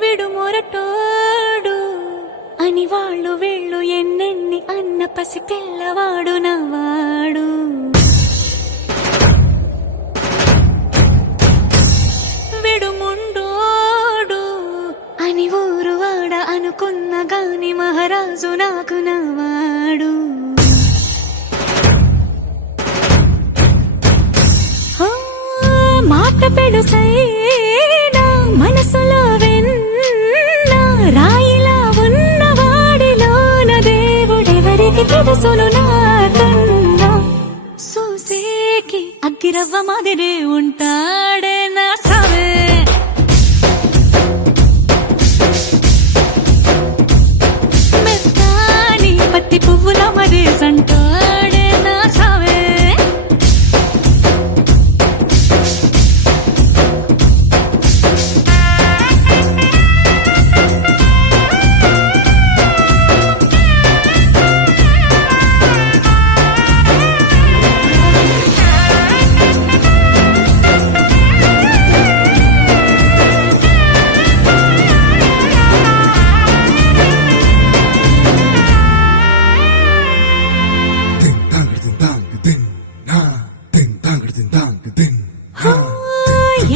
విడు మొరటోడు అని వాళ్ళు వీళ్ళు ఎన్నెన్ని అన్న పసి పిల్లవాడు నవాడు. విడు ముండోడు అని ఊరు వాడ అనుకున్న గాని మహారాజు నాకు నవాడు. మాట పెడుసైనా మనసులో వెన్న రాయిలా ఉన్నవాడిలోన దేవుడెవరికి తెలుసును నాకన్నా. సూసేకి అగ్గిరవ్వ మాదిరే ఉంటాడే నా సావే. మెత్తాని పత్తి పువ్వుల మరే సంటాడే నా సావే.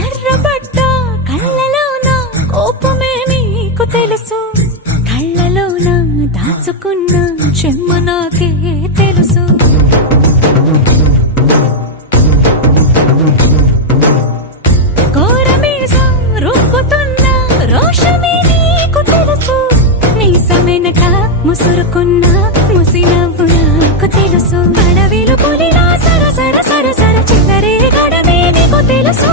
ఎర్రబడ్డ కళ్ళలోన కోపమే నీకు తెలుసు, కళ్ళలోన దాచుకున్న చెమ్మ నాకే తెలుసు. కోరమీసం రుబ్బుతున్న రోషమే నీకు తెలుసు, మీసమెనక ముసురుకున్న ముసి నవ్వు నాకు తెలుసు. అడవిలు పులిలా సరసర సరసర చిల్లరే గడమే నీకు తెలుసు.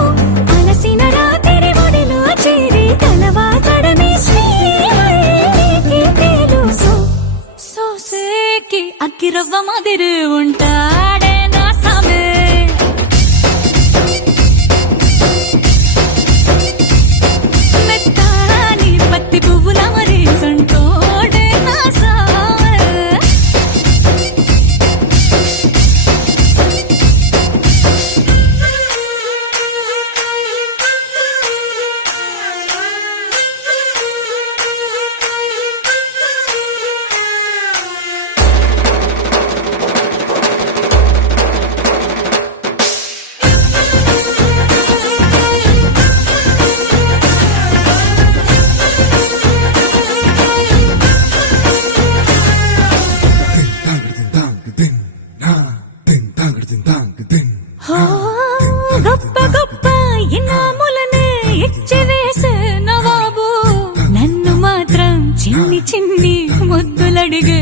అలసిన రాత్రి ఒడిలో చేరి తలవాచడమే శ్రీకి తెలుసు. సోసేకి అగ్గిరవ్వ మాదిరి ఉంటాడే నా సామే. మెత్తాని పత్తి పువ్వుల మరీ సంటోడే నా సామే. గొప్ప గొప్ప ఇనాములనే ఇచ్చి వేసే నవాబు నన్ను మాత్రం చిన్ని చిన్ని ముద్దులడిగే